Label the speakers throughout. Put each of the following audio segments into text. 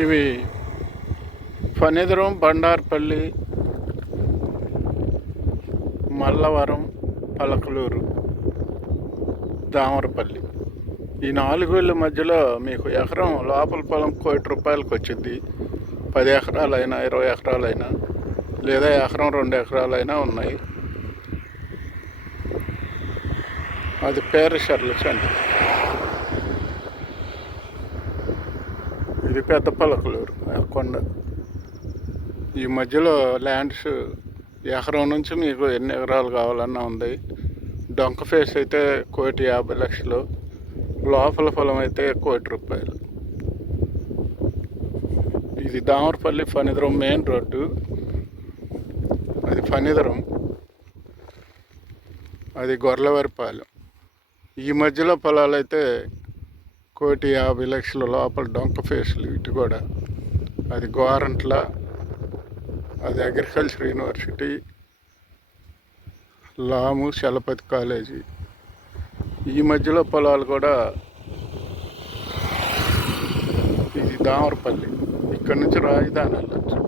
Speaker 1: ఇవి ఫణిదురం బండార్పల్లి మల్లవరం పలకలూరు దామరపల్లి. ఈ నాలుగుళ్ళ మధ్యలో మీకు ఎకరం లోపల పొలం కోటి రూపాయలకు వచ్చింది. పది ఎకరాలైనా ఇరవై ఎకరాలైనా లేదా ఎకరం రెండు ఎకరాలైనా ఉన్నాయి. అది పేరు షర్లస్ అండి ఇది పెద్ద పలకలూరు కొండ. ఈ మధ్యలో ల్యాండ్స్ ఎకరం నుంచి మీకు ఎన్ని ఎకరాలు కావాలన్నా ఉంది. డొంక ఫేస్ అయితే కోటి యాభై లక్షలు. లోపల ఫలం అయితే కోటి రూపాయలు. ఇది దామరపల్లి ఫణిదురం మెయిన్ రోడ్డు. అది ఫణిదురం అది గొర్రెలవారిపాలెం ఈ మధ్యలో పొలాలు అయితే కోటి యాభై లక్షల లోపల డొంక ఫేసులు ఇటు కూడా. అది గోరంట్ల అది agriculture university Lam Chalapathi college. ఈ మధ్యలో పొలాలు కూడా ఇది దామరపల్లి. ఇక్కడ నుంచి రాజధాని వెళ్ళచ్చు.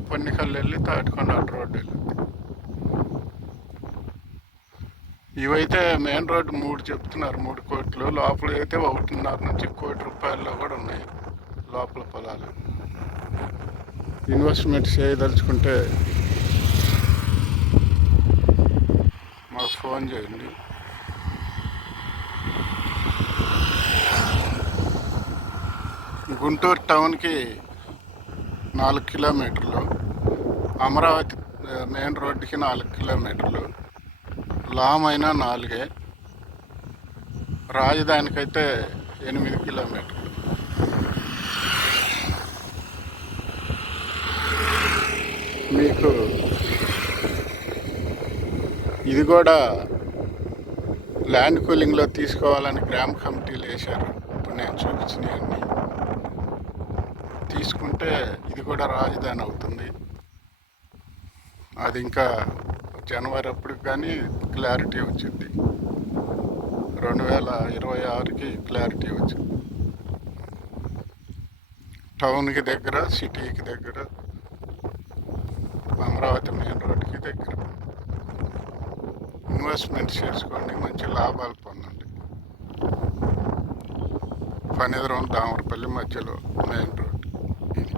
Speaker 1: పొన్నికల్లు వెళ్ళి తాటికొండ రోడ్డు వెళ్ళి ఇవైతే మెయిన్ రోడ్డు మూడు చెప్తున్నారు మూడు కోట్లు. లోపల అయితే ఒకటిన్నర నుంచి కోటి రూపాయల్లో కూడా ఉన్నాయి లోపల పొలాలు. ఇన్వెస్ట్మెంట్ చేయదలుచుకుంటే మాకు ఫోన్ చేయండి. గుంటూరు టౌన్కి నాలుగు కిలోమీటర్లు అమరావతి మెయిన్ రోడ్డుకి నాలుగు కిలోమీటర్లు. లామ్ అయినా నాలుగే రాజధానికైతే ఎనిమిది కిలోమీటర్లు. మీకు ఇది కూడా ల్యాండ్ కూలింగ్లో తీసుకోవాలని గ్రామ కమిటీలు వేశారు. ఇప్పుడు నేను చూపించినవన్నీ తీసుకుంటే ఇది కూడా రాజధాని అవుతుంది. అది ఇంకా జనవరి అప్పుడు కానీ క్లారిటీ వచ్చింది. రెండు వేల ఇరవై ఆరుకి క్లారిటీ వచ్చింది. టౌన్కి దగ్గర సిటీకి దగ్గర అమరావతి మెయిన్ రోడ్కి దగ్గర. ఇన్వెస్ట్మెంట్ చేసుకోండి మంచి లాభాలు పొందండి. పనిదరం దామరపల్లి మధ్యలో మెయిన్ రోడ్ ఇది